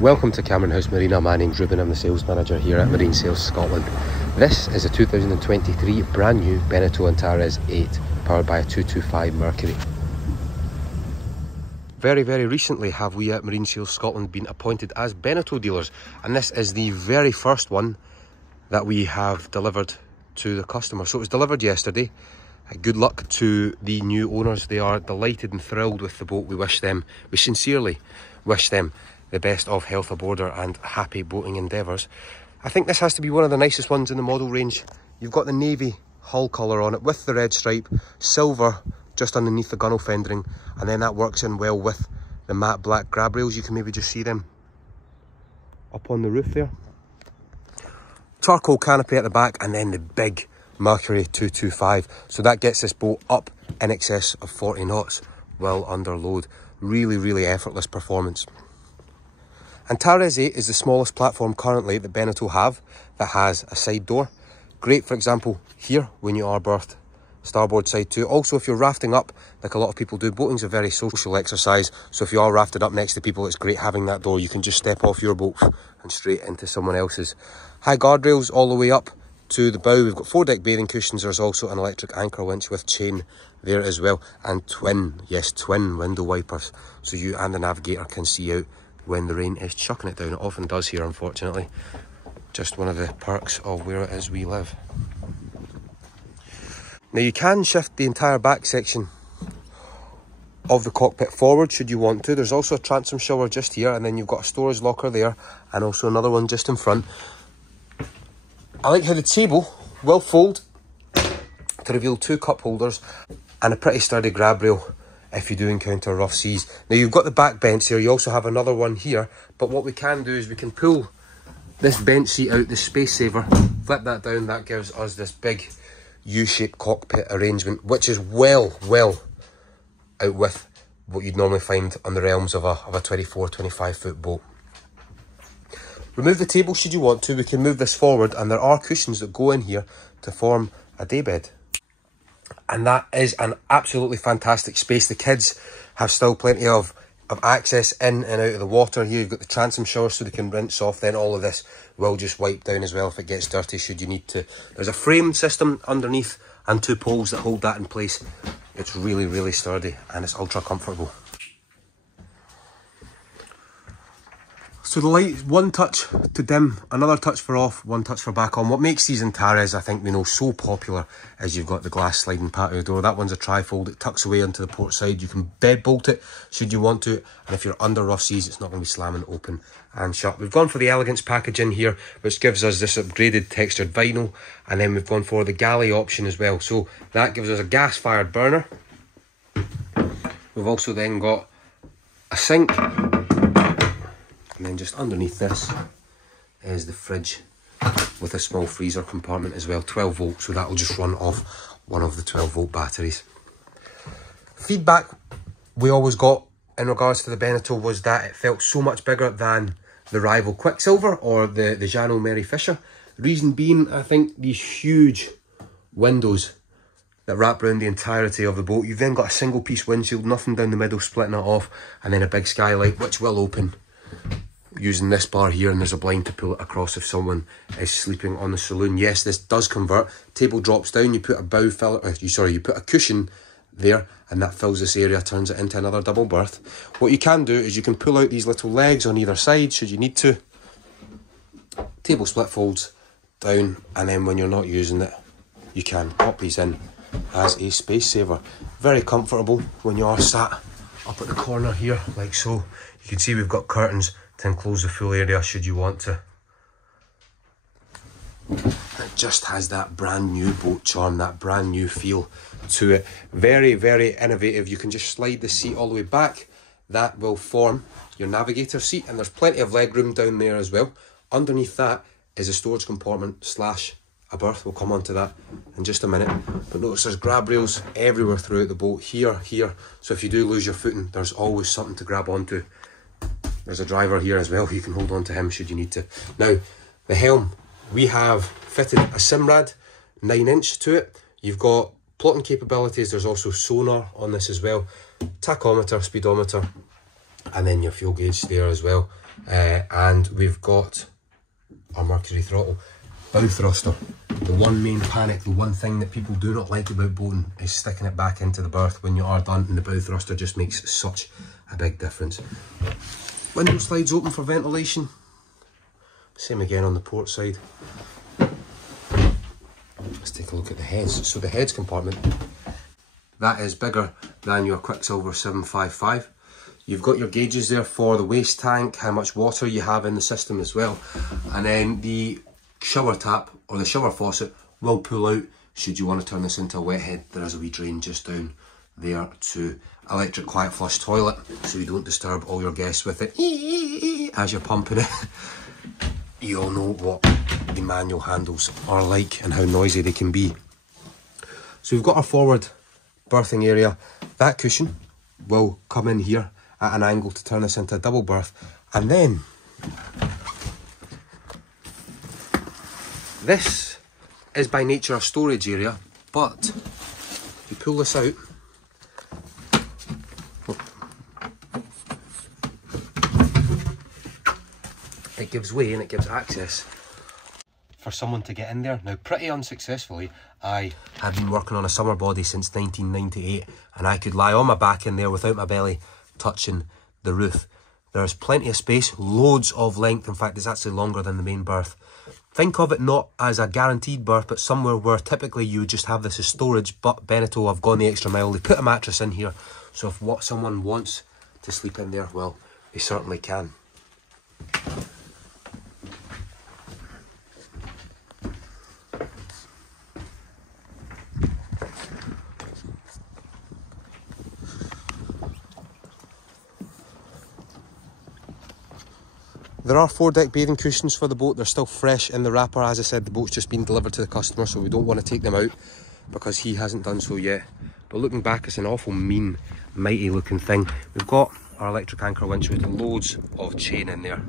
Welcome to Cameron House Marina. My name's Ruben, I'm the sales manager here at Marine Sales Scotland. This is a 2023 brand new Beneteau Antares 8, powered by a 225 Mercury. Very recently have we at Marine Sales Scotland been appointed as Beneteau dealers, and this is the very first one that we have delivered to the customer. So it was delivered yesterday. Good luck to the new owners. They are delighted and thrilled with the boat. We sincerely wish them the best of health aboard her and happy boating endeavours. I think this has to be one of the nicest ones in the model range. You've got the navy hull colour on it with the red stripe, silver just underneath the gunnel fendering, and then that works in well with the matte black grab rails. You can maybe just see them up on the roof there. Charcoal canopy at the back, and then the big Mercury 225. So that gets this boat up in excess of 40 knots while under load. Really effortless performance. Antares 8 is the smallest platform currently that Beneteau have that has a side door. Great, for example, here when you are berthed starboard side too. Also, if you're rafting up, like a lot of people do, boating's a very social exercise. So if you are rafted up next to people, it's great having that door. You can just step off your boat and straight into someone else's. High guardrails all the way up to the bow. We've got 4-deck bathing cushions. There's also an electric anchor winch with chain there as well. And twin window wipers. So you and the navigator can see out when the rain is chucking it down. It often does here, unfortunately. Just one of the perks of where it is we live. Now you can shift the entire back section of the cockpit forward should you want to. There's also a transom shower just here, and then you've got a storage locker there and also another one just in front. I like how the table will fold to reveal 2 cup holders and a pretty sturdy grab rail if you do encounter rough seas. Now you've got the back bench here, you also have another one here, but what we can do is we can pull this bench seat out, the space saver, flip that down. That gives us this big U-shaped cockpit arrangement, which is well out with what you'd normally find on the realms of a 24-25 foot boat. Remove the table should you want to. We can move this forward, and there are cushions that go in here to form a daybed. And that is an absolutely fantastic space. The kids have still plenty of access in and out of the water here. You've got the transom shower so they can rinse off. Then all of this will just wipe down as well if it gets dirty should you need to. There's a frame system underneath and 2 poles that hold that in place. It's really sturdy and it's ultra comfortable. So the light, 1 touch to dim, another touch for off, 1 touch for back on. What makes these Antares, I think we know, so popular is you've got the glass sliding patio door. That one's a trifold, it tucks away onto the port side. You can bed bolt it should you want to, and if you're under rough seas, it's not going to be slamming open and shut. We've gone for the elegance package in here, which gives us this upgraded textured vinyl, and then we've gone for the galley option as well. So that gives us a gas-fired burner. We've also then got a sink. And then just underneath this is the fridge with a small freezer compartment as well, 12 volts, so that'll just run off one of the 12 volt batteries. Feedback we always got in regards to the Beneteau was that it felt so much bigger than the rival Quicksilver or the Jano Mary Fisher. Reason being, I think these huge windows that wrap around the entirety of the boat. You've then got a single piece windshield, nothing down the middle splitting it off, and then a big skylight which will open using this bar here, and there's a blind to pull it across if someone is sleeping on the saloon. Yes, this does convert. Table drops down, you put a bow filler, you put a cushion there, and that fills this area, turns it into another double berth. What you can do is you can pull out these little legs on either side should you need to. Table split folds down, and then when you're not using it, you can pop these in as a space saver. Very comfortable when you are sat up at the corner here like so. You can see we've got curtains to enclose the full area should you want to. It just has that brand new boat charm, that brand new feel to it. Very innovative. You can just slide the seat all the way back. That will form your navigator seat, and there's plenty of leg room down there as well. Underneath that is a storage compartment slash a berth. We'll come on to that in just a minute. But notice there's grab rails everywhere throughout the boat, here. So if you do lose your footing, there's always something to grab onto. There's a driver here as well, you can hold on to him should you need to. Now, the helm, we have fitted a Simrad 9-inch to it. You've got plotting capabilities, there's also sonar on this as well, tachometer, speedometer, and then your fuel gauge there as well. And we've got our Mercury throttle. Bow thruster. The one main panic, the one thing that people do not like about boating is sticking it back into the berth when you are done, and the bow thruster just makes such a big difference. Window slides open for ventilation. Same again on the port side. Let's take a look at the heads. So the heads compartment, that is bigger than your Quicksilver 755. You've got your gauges there for the waste tank, how much water you have in the system as well. And then the shower tap or the shower faucet will pull out should you want to turn this into a wet head. There is a wee drain just down there to electric quiet flush toilet, so you don't disturb all your guests with it as you're pumping it. You all know what the manual handles are like and how noisy they can be. So we've got our forward berthing area. That cushion will come in here at an angle to turn this into a double berth, and then this is by nature a storage area, but you pull this out, it gives way and it gives access for someone to get in there. Now, pretty unsuccessfully, I have been working on a summer body since 1998, and I could lie on my back in there without my belly touching the roof. There's plenty of space, loads of length. In fact, it's actually longer than the main berth. Think of it not as a guaranteed berth, but somewhere where typically you would just have this as storage, but Beneteau have gone the extra mile. They put a mattress in here, so if someone wants to sleep in there, well, they certainly can. There are 4-deck bathing cushions for the boat. They're still fresh in the wrapper. As I said, the boat's just been delivered to the customer, so we don't want to take them out because he hasn't done so yet. But looking back, it's an awful mean, mighty looking thing. We've got our electric anchor winch with loads of chain in there.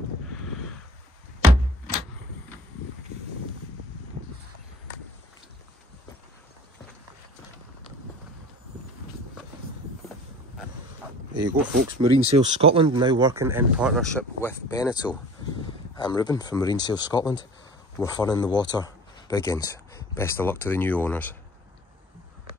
There you go, folks. Marine Sales Scotland, now working in partnership with Beneteau. I'm Ruben from Marine Sales Scotland. We're fun in the water. Big ends. Best of luck to the new owners.